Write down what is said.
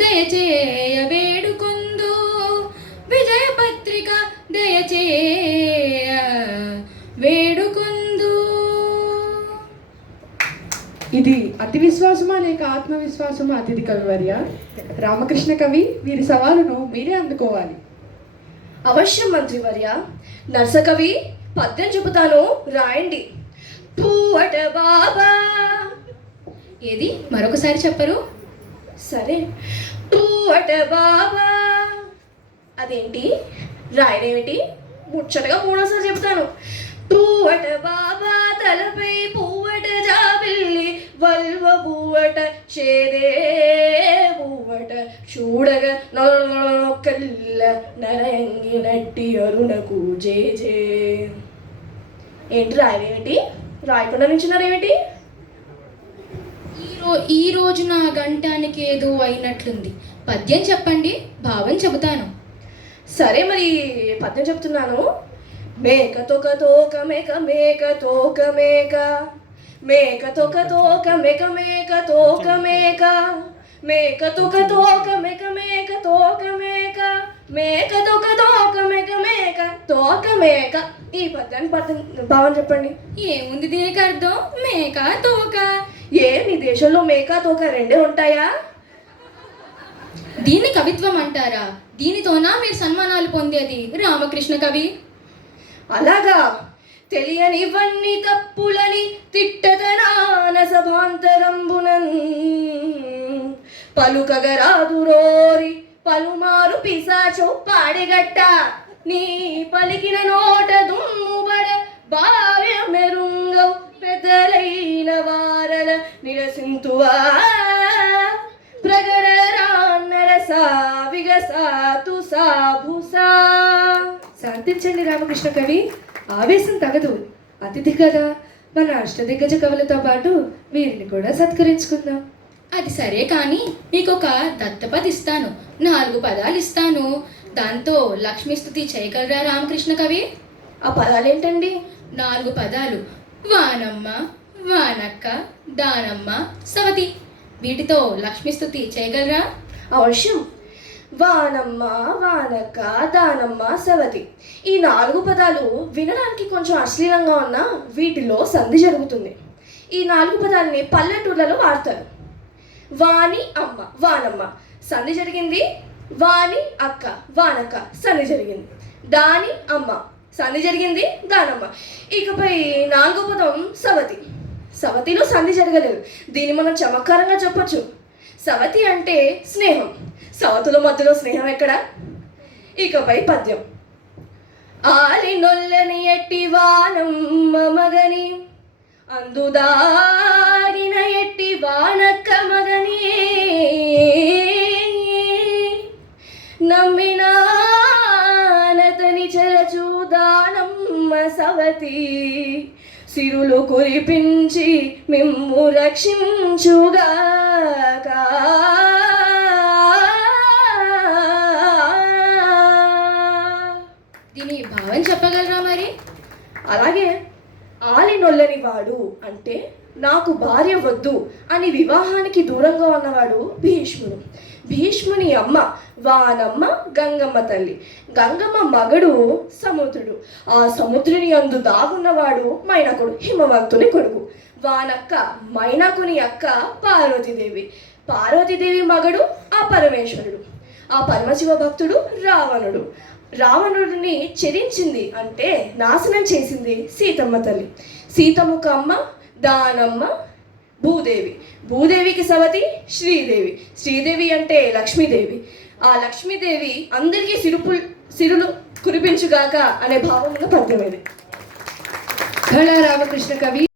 దయచేయ వేడుకొందు విజయ పత్రిక దయచేయ వేడుకొందు. ఇది అతి విశ్వాసమా లేక ఆత్మవిశ్వాసమా అతిథి కవివర్య? రామకృష్ణ కవి, వీరి సవాలును మీరే అందుకోవాలి. అవశ్యం మంత్రివర్య. నర్సకవి పద్యం చెబుతాను, రాయండి. పూవట బాబా. ఏది మరొకసారి చెప్పరు? సరే. పూవట బాబా. అదేంటి రాయనేమిటి? ముచ్చటగా మూడోసారి చెప్తాను. పూవట బాబా తలపై పువ్వట జాబిల్లి వల్వ పువ్వట చేదే పువ్వట చూడగా నొక్కల్ల నరయంగి నట్టి అరుణకు జే. ఏంటి రాయనేమిటి? రాయకుండా నుంచున్నారేమిటి? ఈ రోజు నా గంటానికి ఏదో అయినట్లుంది. పద్యం చెప్పండి, భావం చెబుతాను. సరే, మరి పద్యం చెప్తున్నాను. మేక తొక తోక మేక మేక తోక మేక మేక తొక తోక మేక మేక తోక మేక మేక తొక తోక మేక మేక తోక మేక మేక తొక తోక మేక మేక తోక మేక. ఈ పద్యాన్ని భావం చెప్పండి. ఏముంది దీనికి అర్థం? మేక తోక. మీ దేశంలో మేక తోక రెండే ఉంటాయా? దీన్ని కవిత్వం అంటారా? దీనితోనా మీరు సన్మానాలు పొందేది? రామకృష్ణ కవి. అలాగా? తెలియనివన్నీ తప్పులని తిట్టతనాన సభాంతరంబునన్ పలుకగరాదురోరి పలుమారు పిశాచో పాడిగట్ట నీ పలికిన నోట దుమ్ముబడ భార్య మెరుంగవు పెదలైన వారల నిరసింతువా ప్రగరరాన్నరసా విగసాతు సాభుసా. శాంతించండి రామకృష్ణ కవి, ఆవేశం తగదు. అతిథి కదా, మన అష్టదిగ్గజ కవులతో పాటు వీరిని కూడా సత్కరించుకుందాం. అది సరే కానీ మీకొక దత్తపది ఇస్తాను, 4 పదాలు ఇస్తాను. దాంతో లక్ష్మీస్తుతి చేయగలరా రామకృష్ణ కవి? ఆ పదాలేంటండి? 4 పదాలు: వానమ్మ, వానక్క, దానమ్మ, సవతి. వీటితో లక్ష్మీస్తుతి చేయగలరా? అవశ్యం. వానమ్మ, వానక్క, దానమ్మ, సవతి. ఈ 4 పదాలు వినడానికి కొంచెం అశ్లీలంగా ఉన్నా వీటిలో సంధి జరుగుతుంది. ఈ 4 పదాలని పల్లెటూర్లలో వాడతారు. వాని అమ్మ, వానమ్మ, సంధి జరిగింది. వాని అక్క, వానక్క, సంధి జరిగింది. దాని అమ్మ, సంధి జరిగింది. దానమ్మ. ఇకపై 4వ పదం సవతి. సవతిలో సంధి జరగలేదు. దీన్ని మనం చమత్కారంగా చెప్పొచ్చు. సవతి అంటే స్నేహం. సవతుల మధ్యలో స్నేహం ఎక్కడ? ఇకపై పద్యం. ఆలి నొల్లని ఎట్టి వానమ్మ మగని అందుదాగిన ఎట్టి వానక్క మగని నమ్మినానతని చరచు దానమ్మ సవతి సిరులు కురిపించి మిమ్ము రక్షించుగాక. దీని భావం చెప్పగలరా మరి? అలాగే. ఆలి నొల్లని వాడు అంటే నాకు భార్య వద్దు అని వివాహానికి దూరంగా ఉన్నవాడు భీష్ముడు. భీష్ముని అమ్మ వానమ్మ గంగమ్మ తల్లి. గంగమ్మ మగడు సముద్రుడు. ఆ సముద్రుని యందు దాగున్నవాడు మైనాకుడు, హిమవంతుని కొడుకు. వానక్క మైనాకుని అక్క పార్వతీదేవి. పార్వతీదేవి మగడు ఆ పరమేశ్వరుడు. ఆ పరమశివ భక్తుడు రావణుడు. రావణుడిని చెరించింది అంటే నాశనం చేసింది సీతమ్మ తల్లి. సీతమ్మకు అమ్మ దానమ్మ భూదేవి. భూదేవికి సవతి శ్రీదేవి. శ్రీదేవి అంటే లక్ష్మీదేవి. ఆ లక్ష్మీదేవి అందరికీ సిరులు కురిపించుగాక అనే భావం ఉన్న పద్యం ఇది. రామకృష్ణ కవి.